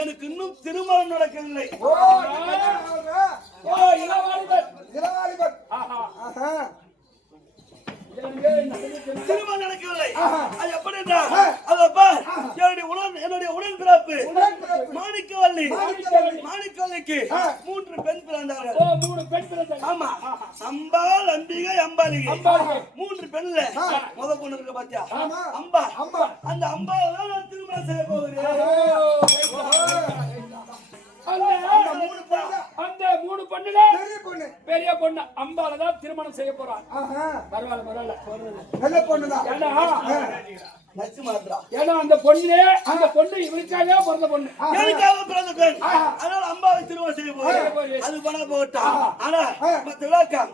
எனக்கு இன்னும் திருமணம் நடக்கவில்லை. திருமணம் நடக்கவில்லை. அது எப்படி என்றால் என்னுடைய உடன்பிறப்பு மாணிக்கவல்லி, மாணிக்கவல்லிக்கு 3 பெண் பிறந்தார்கள். 3 பெண் பிறந்தார்கள். ஆமா, அம்பாள், அம்பிகை, அம்பாலிகை 3 பெண்ல முத பொண்ணு இருக்கு பாத்தியா, அம்பா. அந்த அம்பாவை தான் நான் திருமணம் செய்ய போகிறேன். அந்த 3 பொண்ணுல பெரிய பொண்ணு அம்பால தான் திருமணம் செய்ய போறான். பரவாயில்ல நல்ல பொண்ணுதான். ஏன்னா அந்த பொண்ணு இவருக்காக பிறந்த பொண்ணு, எனக்காக பிறந்த பெண். அதனால அம்பாவை திருமணம் செய்ய போகிறேன். அது பண்ண போகட்டும். ஆனா மத்த விளக்கம்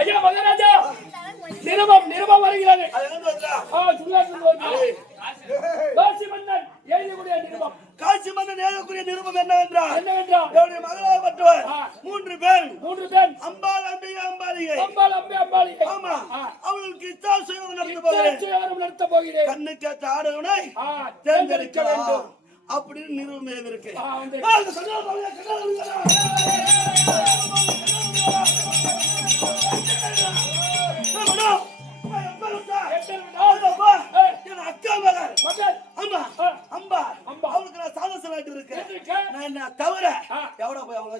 ஐயா மகாராஜா, நிருபம் வருகிறது. காசி மன்னன் எழுதக்கூடிய நிருபம். காசி மன்னன் எழுதக்கூடிய நிருபம் என்னவென்றால் என்னுடைய மகளாக பட்டவர் 3 பேர் அம்பாள், அம்பிகை, அம்பாலிகை. ஆமா, அவளுக்கு இஷ்டாசயம் நடத்த போகிறேன். கண்ணுக்கேற்ற ஆடவனை தேர்ந்தெடுக்க வேண்டும் அப்படின்னு நிருபம் எழுதியிருக்கு. அக்கா மகன் அம்பா, அவளுக்கு நான் சாதசம் இருக்கேன். நான் என்ன தவிர எவ்வளவு போய் அவங்க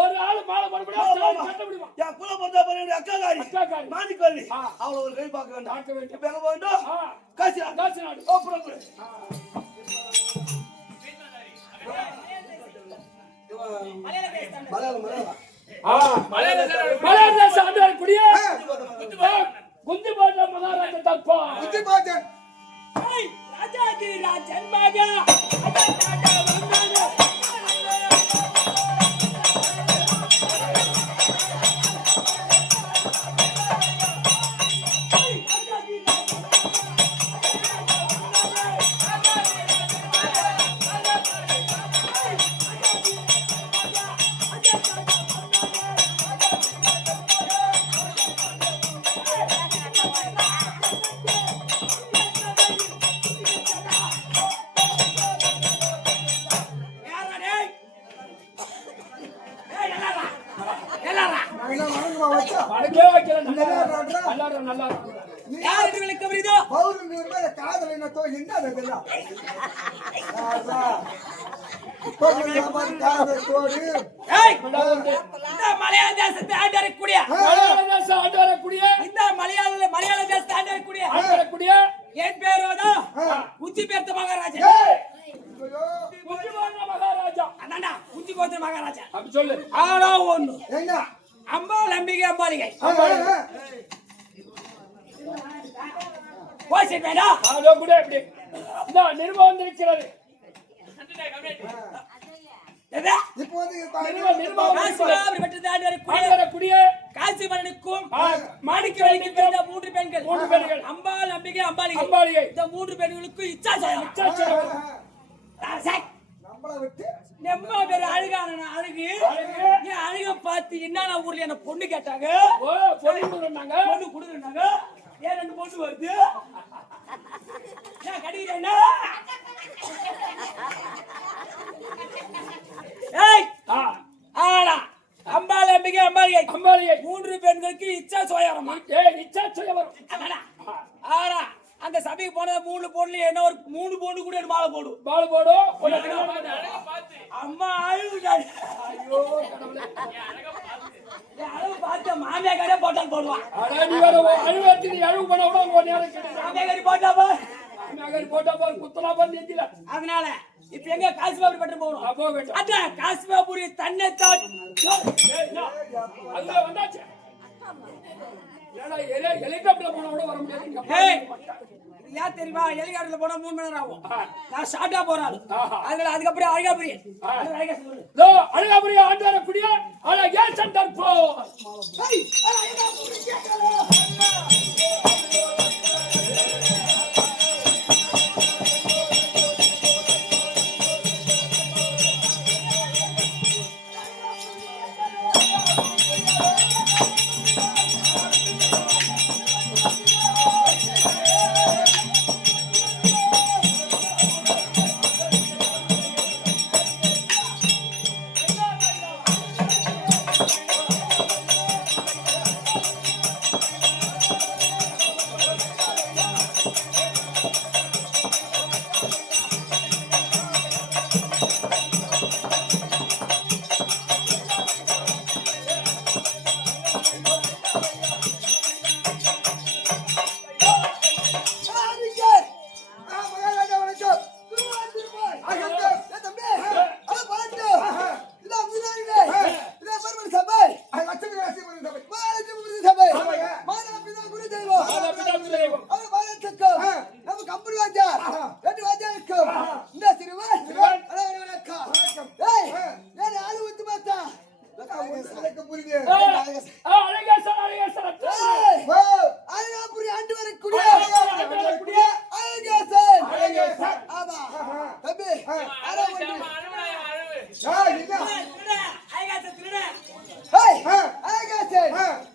ஒரு ஆள் மாலை போட முடியும் கட்ட முடியுமா என் கூட பிறந்தா பாரு அக்கா காரி மாணிக்கல்லி ஆ. அவளை ஒரு கை பார்க்க வேண்டாம் பார்க்க வேண்டும். இப்ப எங்க போகணும் காசி நாடு ஓ புறப்படு மலையாள சாண்டார் குடியே குந்தி போட்ட மகாராஜா தப்பா புத்தி பாத்தேன் ராஜாதி ராஜன் மகா வணக்கே வைக்கல நல்லா யாருக்கு புரியுதோ பௌர்ணமி மேல காதல் என்ன தோ என்ன அதெல்லாம் காதல் தோடு ஏய் இந்த மலையாள தேசத்தை ஆண்டறக்கூடிய இந்த மலையாள தேசத்தை ஆண்டறக்கூடிய என் பேரோட உச்சி பேர்த்த மகாராஜா மகாராஜா அண்ணா உச்சி பேர்த்த மகாராஜா அப்படி சொல்லு ஆனா ஒண்ணு என்ன அம்பாள் அம்பிகை போச்சு வேண்டாம் அதோ கூட எப்படி இந்த நிர்வாகம் வந்திருக்கிறது இப்போ வந்து காசி மன்னனுக்கும் மாணிக்க வழிக்கிற மூன்று பெண்கள் அம்பாள் அம்பிகை இந்த மூன்று பெண்களுக்கும் இச்சா நம்மள விட்டு நெம்மா பேரு அழகு அழக பார்த்து என்ன ஊர்ல என்ன பொண்ணு கேட்டாங்க பொண்ணு கொடுக்குறாங்க ஏன் ரெண்டு பொண்ணு வருது ஏன் கடிக்கிறேன்னா ஏய் ஆனா அம்பாள் அம்பிகை மூன்று பெண்களுக்கு இச்சா சோயாரமா இச்சா செய்ய வரும் ஆனா அந்த சபைக்கு போனது மூணு பொண்ணு என்ன ஒரு மூணு பொண்ணு கூட மாலை போடும் அம்மா அழுகுறாங்க ஐயோ அழகு பார்த்த மாமியா கடை போட்டால் போடுவான் அழுகு பண்ண விட மாமியா கறி போட்டாப்பா போட்டா குத்தலா பண்ணி அதனால இப்ப எங்க காசிபாபுரி பட்டு போகணும் அட்டா காசிபாபுரி தன்னை வந்தாச்சு ஹெலிகாப்டர்ல போனா கூட வர முடியாது ஏன் தெரியுமா ஹெலிகாப்டர்ல போனா 3 மணி நேரம் ஆகும் நான் ஷார்ட்டா போறாள் அதனால அதுக்கப்புறம் அழகாபுரி ஆண்டு வரக்கூடிய அழகே சென்டர் போ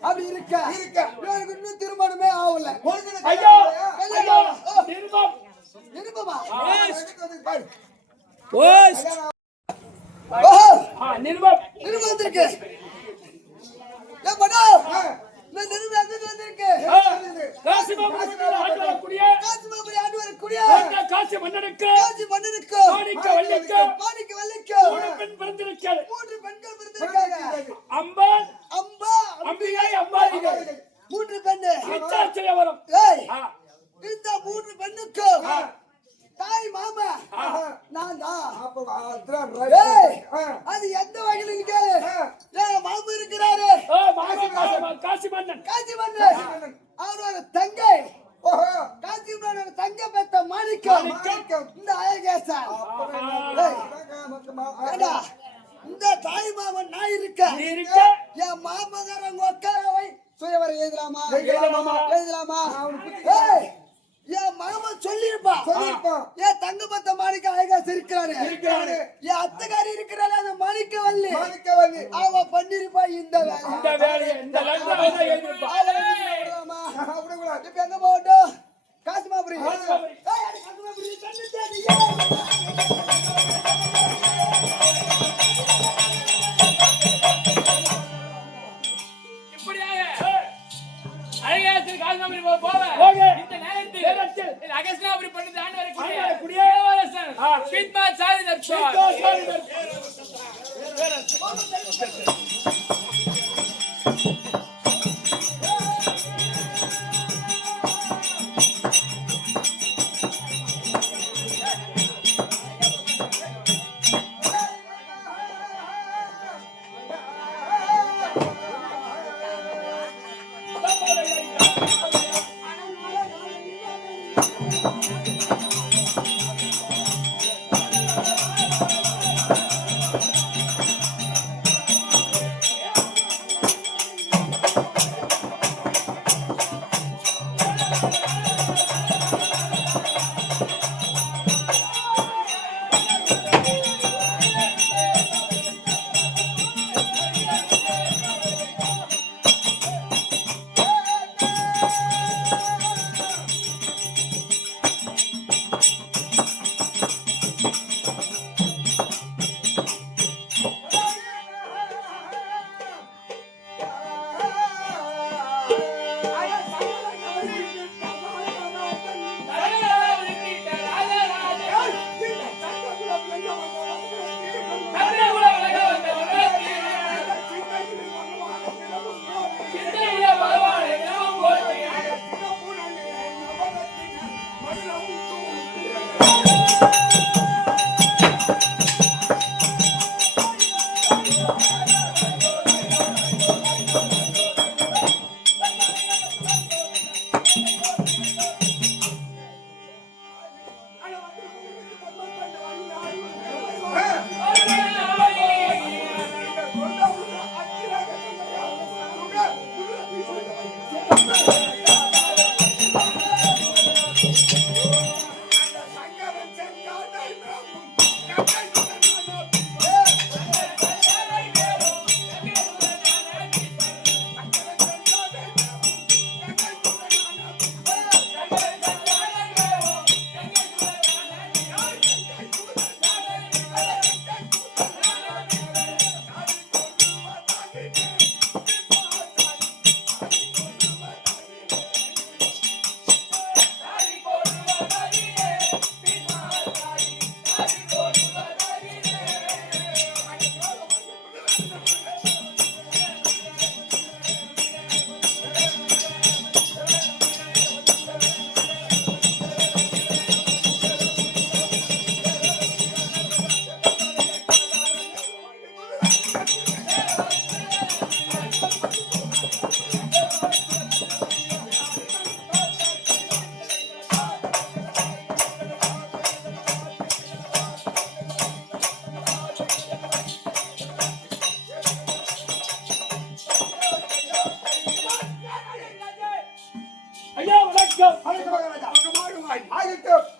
அப்படி இருக்கா இன்னும் திருமணமே ஆகல நிருபமா நிர்வாகத்திற்கு இந்த நிறுவனம் எங்க வந்திருக்கு காசிமாபுரி ஆண்டு வரக்கூடிய காசிமாபுரி ஆண்டு வரக்கூடிய அந்த காசி மன்னனுக்கு காசி மன்னனுக்கு மாணிக்க வள்ளிக்கு மாணிக்க வள்ளிக்கு மூணு பெண் பிறந்திருக்கிறார்கள். 3 பெண்கள் பிறந்திருக்காங்க. அம்பாள், அம்பா அம்பிகை, அம்பாளிகள். 3 பெண்ணு. இச்சாச்சரியம் வரும். ஏய் ஆ, இந்த 3 பெண்ணுக்கு தாய் மாமா நான் தான். ஏய், அது எந்த வகையில இருக்காரு? ஏன் மாமா இருக்கிறாரு? ஓ, மாமா காசி மன்னன். காசி மன்னன் அவரோட தங்கை காசி மன்னனோட தங்கை பெத்த மாணிக்கம் இந்த அழகேசன். ஏண்டா, இந்த தாய் மாமன் நான் இருக்க நீ இருக்க. என் மாமகாரங்க உட்காரவை சுயவரை எழுதலாமா? எழுதலாமா? எழுதலாமா? ஏய், என் மாமா சொல்லிருப்பா என் தங்க பத்த மாணிக்க அழகேசன் இருக்கிறாரு. என் அத்தகாரி இருக்கிறாரு அந்த மாணிக்க வள்ளி அவ பண்ணிருப்பா இந்த இந்த வேலையை இந்த லட்சம் எழுதிருப்பா. இப்ப எங்க போகட்டும்? காசிமாபுரி. ஏய், அது காசிமாபுரி தண்ணி இப்படியாக அழகேசன் காசிமாபுரி போவேன். போங்க. இந்த நேரத்தில் நேரத்தில் அகஸ்தியாபுரி பண்டித ஆண்டு ஆண்டு வரக்கூடிய வரக்கூடிய இளவரசன் பித்மா சாரி தர்ஷன்.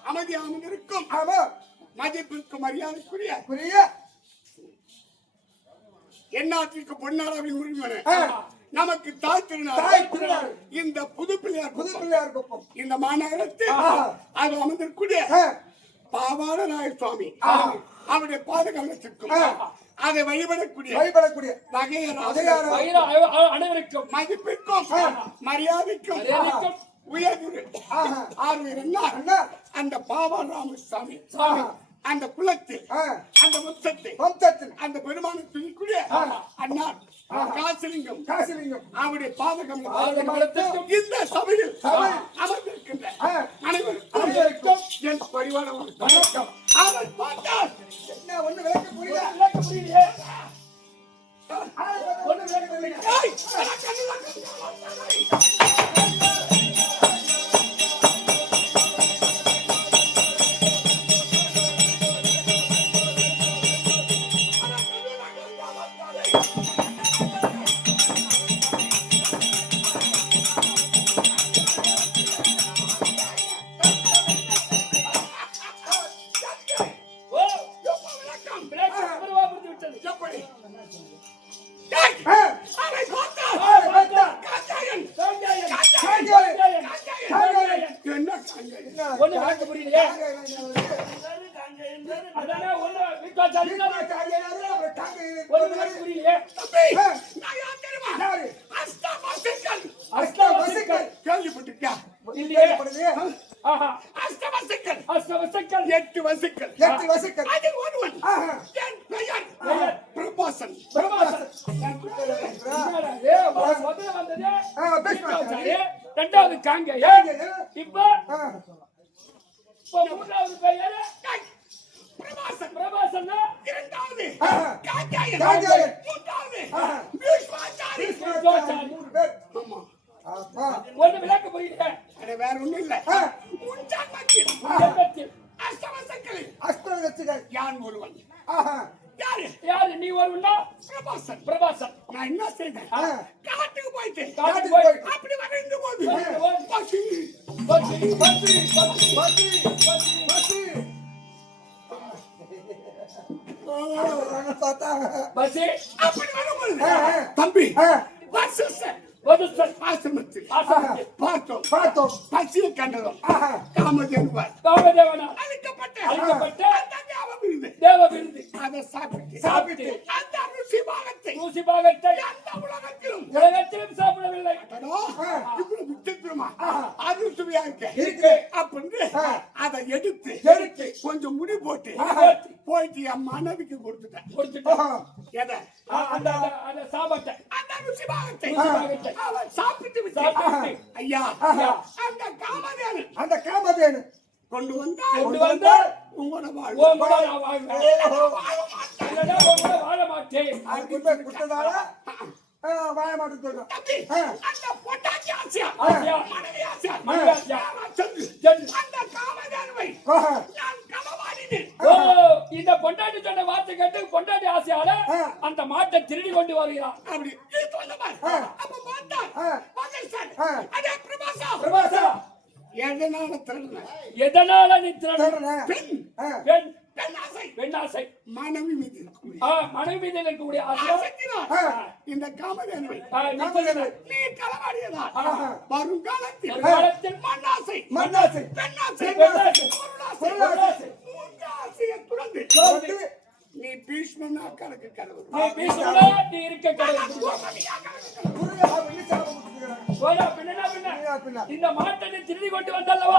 அமைதியாகும் மதிப்பிற்கு மரியாதைக்குரிய எந்நாட்டிற்கு பொன்னாடாவின் உரிமையான நமக்கு தாய் திருநாள் இந்த புது பிள்ளையார் குப்பம் இந்த மாநகரத்தில் அது அமர்ந்திருக்கூடிய பாவாட நாயர் சுவாமி அவருடைய பாதகலத்திற்கும் அதை வழிபடக்கூடிய வகையான அனைவருக்கும் மதிப்பிற்கும் மரியாதைக்கும் உயர்வு ஆர்வீர் அந்த பாவன் ராமசாமி அந்த குலத்தில் அந்த வம்சத்தில் அந்த பெருமானை துணிக்கூடிய அண்ணார் காசிலிங்கம் அவருடைய பாதகம் இந்த சபையில் அமர்ந்திருக்கின்ற அனைவருக்கும் என் பரிவார வணக்கம். அவர் பார்த்தால் என்ன ஒண்ணு விளக்க புரியுதா? ஒண்ணு விளக்க ரெண்டாவது காங்க இப்ப மூன்றாவது பெயர் பிரபாசன் இரண்டாவது ஒண்ணு விளக்க போயிட்ட வேற ஒண்ணும் இல்ல அஷ்டவசங்கள் யான் ஒருவன் யாரு நீ ஒருவனா பிரபாசன் நான் என்ன செய்தேன் காட்டுக்கு போயிட்டு அப்படி வரைந்து போது அப்படி வரும்போது தம்பி பார்த்தோம் பசியை கண்டதும் காமதேவன் அழிக்கப்பட்ட தேவ விருது அதை சாப்பிட்டு அந்த ருசி பாகத்தை அந்த உலகத்திலும் சாப்பிடவில்லை. இவ்வளவு விசித்திரமா அருசுவையா இருக்கு அப்படின்னு அதை எடுத்து கொஞ்சம் முடி போட்டு போயிட்டு என் மனைவிக்கு கொடுத்துட்டேன். எதை? அந்த சாபத்தை அந்த ருசி பாகத்தை சாப்பிட்டு ஐயா அந்த காமதேனு கொண்டு வந்தால் உங்களோட வாழ மாட்டேன் வாழ மாட்டேன் இந்த பொண்டாட்டி சொன்ன வார்த்தை கேட்டு பொண்டாட்டி ஆசையால அந்த மாட்டை திருடி கொண்டு வருகிறான். அப்படி எதனால நீ திருடுன? பெண் ஆசை மனைவி மீது இருக்கக்கூடிய ஆசை இந்த காமதேனுவை நீ களவாடியதால் வருங்காலத்தில் மண்ணாசை பெண்ணாசை துறந்து நீ பீஷ்மனா கணக்கு கடவுள் நீ இருக்க இந்த மாட்டை திருடி கொண்டு வந்தல்லவா,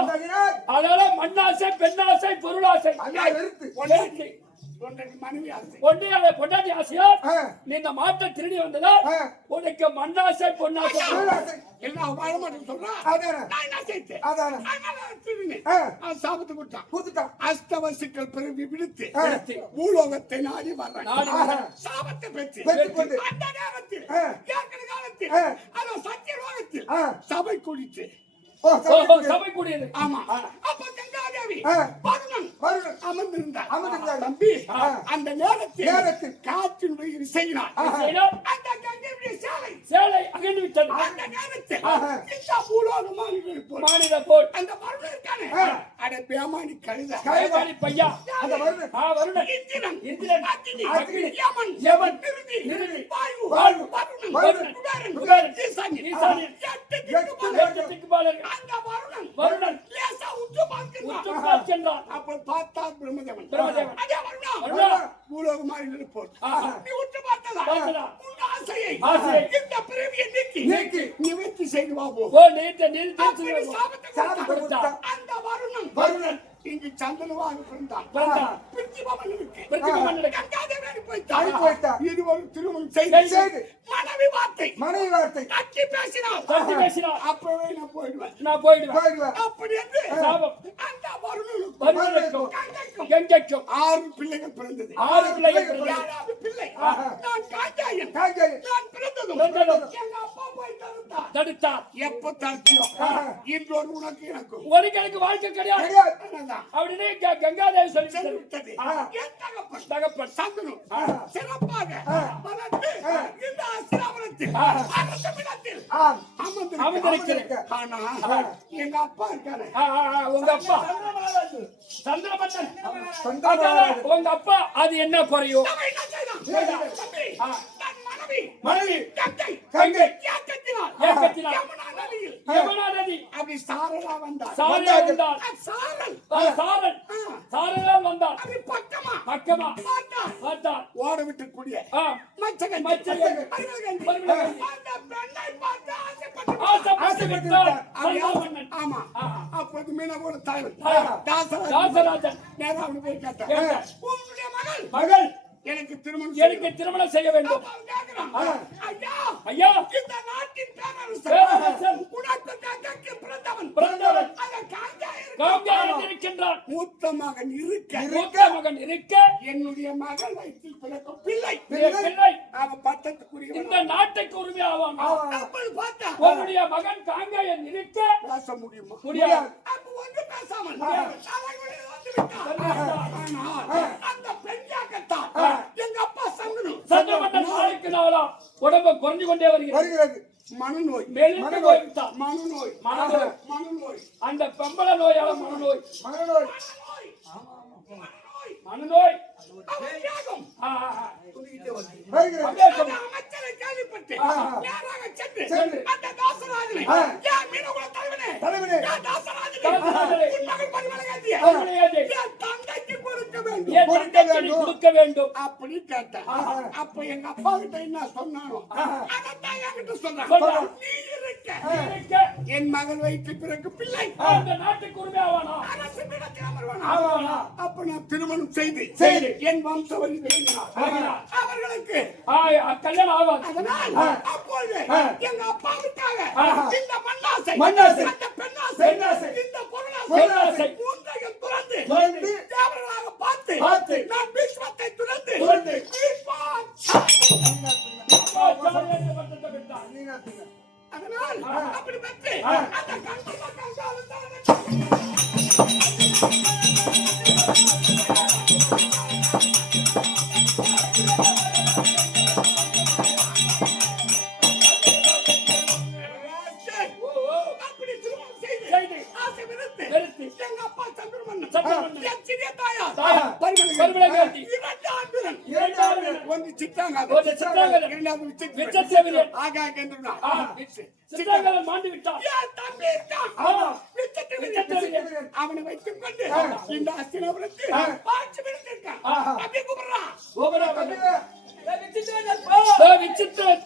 அதனால மண்ணாசை பெண்ணாசை பொருளாசை பொண்டாட்டி ஆசையா நீ இந்த மாட்டை திருடி வந்ததா உனக்கு மண்ணாசை பொன்னாசை எல்லாம் வாழ மாட்டேன்னு சொல்றான். சாபத்தை கொடுத்தான். அஷ்டவசுக்கள் பிறவி விடுத்து பூலோகத்தை நாடி வர்றான். சாபத்தை பெற்று அந்த நேரத்தில் காலத்தில் அதான் சத்தியலோகத்தில் சபை குடித்து சபை கூடியது. ஆமா. அப்ப கங்காதேவி வருணன் அமர்ந்திருந்தார். தம்பி அந்த நேரத்தில் காற்றின் வயிறு செய்யினார். அந்த கங்கையுடைய சேலை அகன்று விட்டது. அந்த நேரத்தில் இந்த பூலோக மாநில போல் அந்த வருணன் இருக்கானே அட பேமானி கழுத பையா அந்த வருணன் இந்திரன் அக்னி யமன் நிருதி வாயு வருணன் குபேரன் ஈசானி அந்த வருணன் லேசா உற்று பார்க்கின்றான். அப்ப பார்த்தா பிரம்மதேவன் அதே வருணன் பூலோகமா வாயில் போடு. ஆஹா. நீ உற்று பார்த்ததா? பார்த்ததா? உன் ஆசையை ஆசையை. இந்த பிறவியை நீக்கி நிவர்த்தி செய்து வா போ. ஓ நேத்து அப்படி சாபத்தை கொடுத்தா. அந்த வருணன் இங்கு சந்தனவாக பிறந்தான். பிரித்திபமன் இருக்கு. கங்காதேவி போய்த்தா. இருவரும் திருமணம் செய்து மனைவி வார்த்தை தட்டி பேசினார். அப்பவே நான் போயிடுவேன். அப்படி என்று அந்த வருணனுக்கும் கங்கைக்கும் 6 பிள்ளைகள் பிறந்தது. 6 பிள்ளைகள் 7வது பிள்ளை நான் காஞ்சாயன். நான் பிறந்ததும் எங்க அப்பா போய் தடுத்தார். எப்ப தடுத்தியோ இன்றொரு உனக்கு எனக்கும் எனக்கு வாழ்க்கை கிடையாது அப்படின்னு கங்காதேவி சொல்லி விட்டது. என் தகப்பன் சந்தனு சிறப்பாக வளர்த்து இந்த அஸ்திராபுரத்தில் அரசமிடத்தில் அமர்ந்திருக்கிறேன். ஆனா எங்க அப்பா இருக்காரு. உங்க அப்பா சந்திரமன்னன். உங்க அப்பா அது என்ன குறையும்? மனைவி கங்கை ஏக்கத்தினால் யமுனா நதி அப்படி சாரலா வந்தார். சாரலா வந்தார். அப்படி பக்கமா பார்த்தார். ஓட விட்டு கூடிய மச்சகன் அந்த பெண்ணை பார்த்து ஆசைப்பட்டு விட்டார் சந்திரமன்னன். ஆமா. அப்போது மீனவோட தலைவர் தாசராஜன் நேரா அவனு போய் கேட்டார். உன்னுடைய மகள் எனக்கு திருமணம் செய்ய வேண்டும். ஐயா இந்த நாட்டின் பேரரசன் உனக்கு தந்தைக்கு பிறந்தவன் காஞ்சாயன் இருக்கின்றான். மூத்த மகன் இருக்க என்னுடைய மகள் வயிற்றில் பிறக்கும் பிள்ளை அவன் பட்டத்துக்குரிய இந்த நாட்டுக்கு உரிமை ஆவான். பார்த்தா உன்னுடைய மகன் காஞ்சாயன் இருக்க பேச முடியுமா? முடியாது. அப்ப வந்து பேசாமல் அந்த பெண்யாகத்தான் எங்க அப்பா சந்திரமன்னன் நாளுக்கு நாளா உடம்பு குறைஞ்சு கொண்டே வருகிறது. மனநோய் அந்த பெம்பள நோயால மனநோய் அமைச்சரை கேள்விப்பட்டு நேராக சென்று அந்த தாசராஜனை தலைவனே தந்தைக்கு கொடுக்க வேண்டும் அப்படி கேட்டேன். அப்ப எங்க அப்பா கிட்ட என்ன சொன்னானோ அதைத்தான் என்கிட்ட சொன்னான். நீ இருக்க என் மகன் வயிற்று பிறகு பிள்ளை அந்த நாட்டுக்கு உரிமை ஆவானா? அரசு பீடத்தில் அமர்வானா? அப்ப நான் திருமணம் செய்து என் வம்சவழி அவர்களுக்கு கல்யாணம் ஆவாது. அதனால் அப்பொழுது எங்க அப்பாவுக்காக இந்த மண்ணாசை அந்த பெண்ணாசை இந்த பொருளாசை மூன்றையும் துறந்து தேவர்களாக பார்த்து நான் பீஷ்மத்தை துறந்து அதனால் அப்படி பெற்று அந்த கண்கள் அப்படி திருமணம் செய்து ஆசை வெறுத்து எங்க அப்பா சந்திரமன்னன் என் சிறிய தாயார் பரிமளகேட்டி 2 ஆண்டுகள் ஒன்று சித்தாங்க இரண்டாவது ஆகாகேந்திரனா சித்தாங்கலன் மாண்டு விட்டான். தம்பி இருக்கான் அவனை வைத்துக் கொண்டு இந்த அஸ்தினாபுரத்தில் ஆட்சி விடுத்திருக்கான். தம்பி கூப்பிடுறான். விசித்திரன்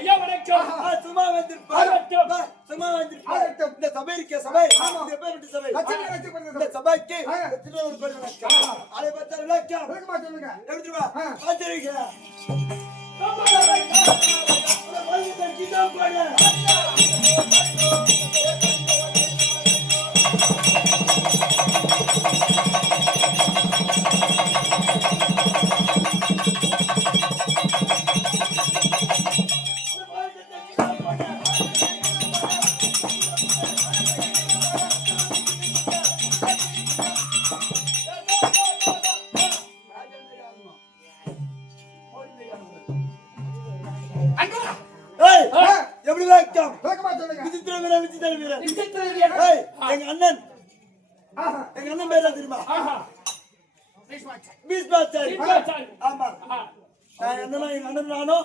ஐயா வணக்கம். சும்மா வந்திருப்பார். இந்த சபை இருக்க சபை இந்த பேர் விட்டு சபை இந்த சபைக்கு ஒரு பேர் வணக்கம். அதை பத்தி விளக்கம் எப்படி பார்த்திருக்கிறேன். அண்ணா ஏய் எப்படி வைக்கம் விளக்கமா சொல்லுங்க. விசித்திர வீரன் விசித்திர வீரன் விசித்திர வீரன். ஏய் எங்க அண்ணன் ஆஹா. எங்க அண்ணன் பேர் என்ன தெரியுமா ஆஹா. பீஸ்மாச்சாரி பீஸ்மாச்சாரி. ஆமா ஆ. நான் என்னன்னா எங்க அண்ணன் நானும்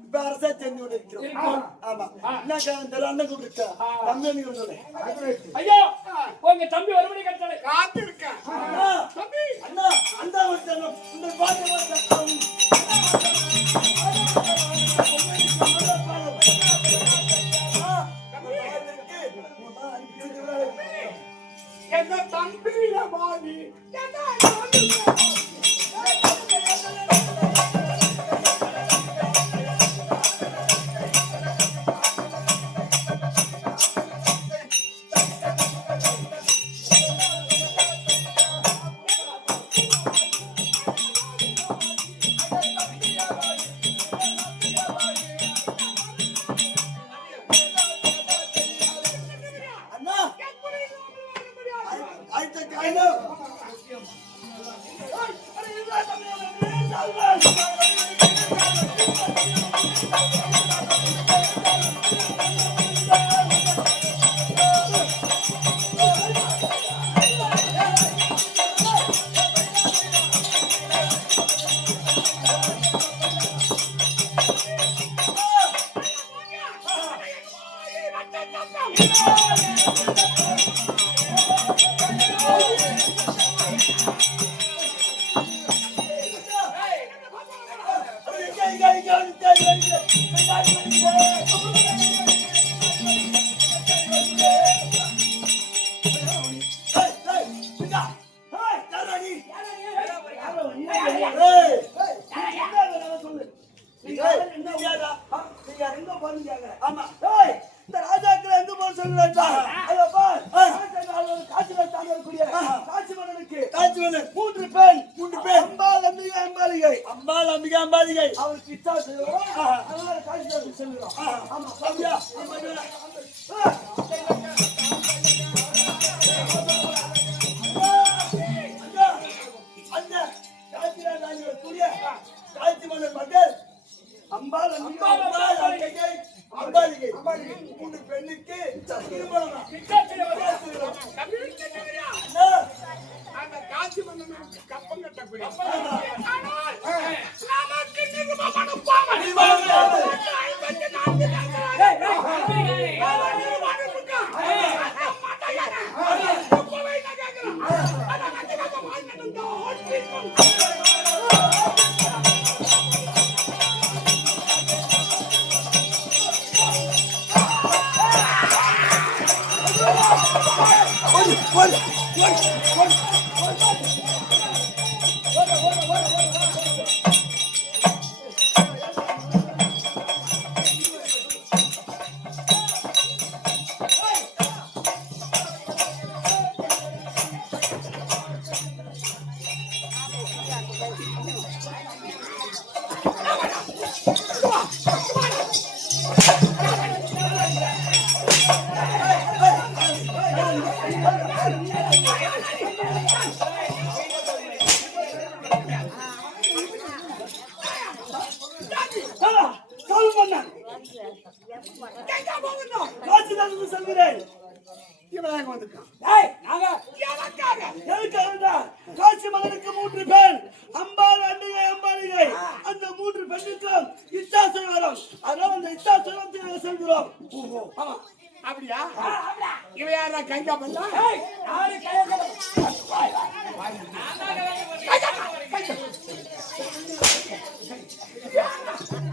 இப்ப அரசா செஞ்சு கொண்டிருக்கிறோம் இருக்கோம். ஆமா என்ன காரணம் அண்ணன் கூப்பிட்டு தம்பி நீங்க சொல்லுங்க அது ரைட்டு. ஐயா உங்க தம்பி ஒருபடி கட்டளை. காத்திருக்கேன் அண்ணா தம்பி அண்ணா அந்த ஒருத்தன் இந்த பாட்டு என்ன தம்பியில மாறி அண்ணா அடுத்த காரணம் ஆமா இந்த ராஜாக்கள் எங்க போக சொல்லுறா காட்சி மன்னன் மூன்று பேர் அம்பாள் அம்பிகை அம்பாலிகை அவருக்கு இச்சா செய்வோம் அதனால காட்சி சொல்லுறோம் ஆமா அப்படியா அந்த காட்சி மன்னன் மக்கள் அம்பாள் அம்பாலிகை மூன்று பெண்ணுக்கு திருமணம் அந்த காட்சி மன்னனுக்கு கப்பம் கட்டக்கூடிய ஆனால் நமக்கு நிர்வாணம் பாவம் காட்சி மன்னனுக்கு மூன்று பேர் அம்பாள் அம்பிகை அம்பாலிகை அந்த மூன்று பெண்ணுக்கும் இச்சாசனம் வரும் அதனால அந்த இச்சாசனத்துக்கு செல்கிறோம் ஆமா அப்படியா இவன் யாரா கைகா பண்ணா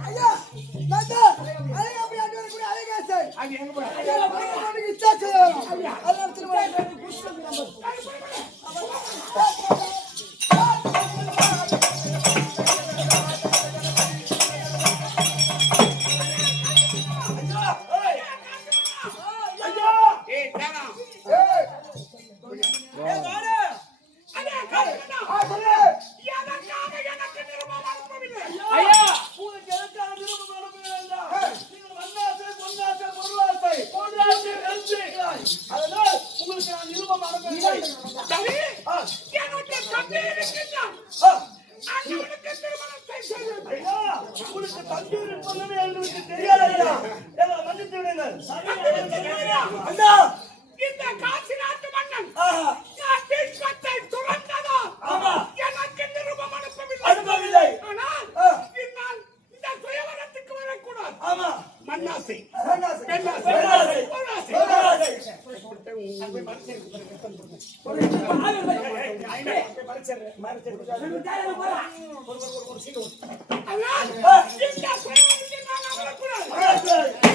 ஐயா நாதா அழகா போய் அங்க கூட அழகா சார் அது எங்க போற அவனுக்கு இச்சா செய்யணும் அதனால திரும்ப ஏய் தானா ஐயா உங்களுக்கு எதுக்காக திரும்ப அனுப்ப வேண்டாம் நீங்கள் வந்தாசை பொன்னாசை பொருளாசை பன்னீர் பொண்ணுன்னு எங்களுக்கு தெரியாதா? எங்களை மன்னித்து விடுங்கள். அண்ணா, இந்த காசி நாட்டு மன்னன் ஆஹா. நாட்டின் சொத்தை துறந்ததா? ஆமா. எனக்கு நிருபம் அனுப்பவில்லை. அனுப்பவில்லை. ஆனால் ஆ. இந்நாள் இந்த சுயவரத்துக்கு வரக்கூடாது. ஆமா. மன்னாசை, வேண்டாம். பெண்ணாசை, பெண்ணாசை. பொன்னாசை. பொன்னாசை. ஆனால் இந்த சுயவரத்துக்கு நான் வரக்கூடாது.